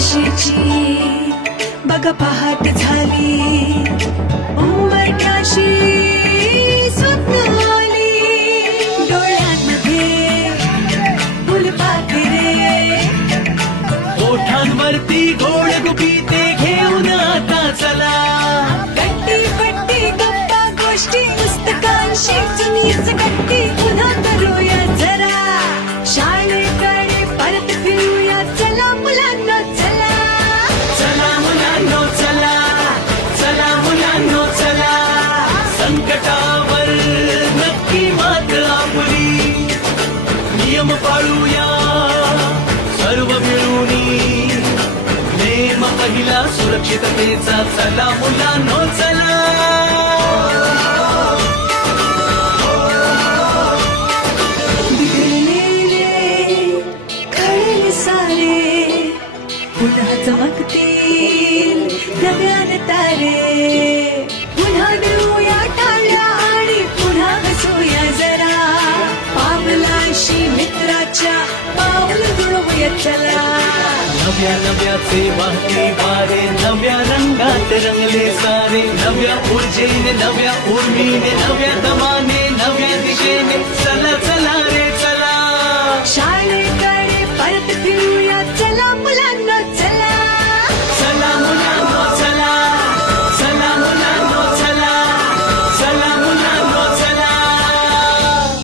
आशेची बघ पहाट झाली. उमटण्याशी स्वप्न आली डोळ्यांमध्ये फुलपाखरे ओठांवरती गोड घेऊन आता चला. गट्टी पट्टी गप्पा गोष्टी पुस्तकांशी जुनीच नियम पाळूया. सर्व मिळून नेम पहिला सुरक्षिततेचा चला मुलांनो चला. बिघडलेले कळेल सारे पुन्हा चमकतील नव्यान तारे. पुन्हा मिळूया. नव्या पावल गुणवूया चला. नव्या नव्याचे वाटे वारे नव्या रंगात रंगले सारे नव्या ऊर्जेने नव्या उर्मीने नव्या दमाने नव्या दिशेने. चला चला रे चला. शाळे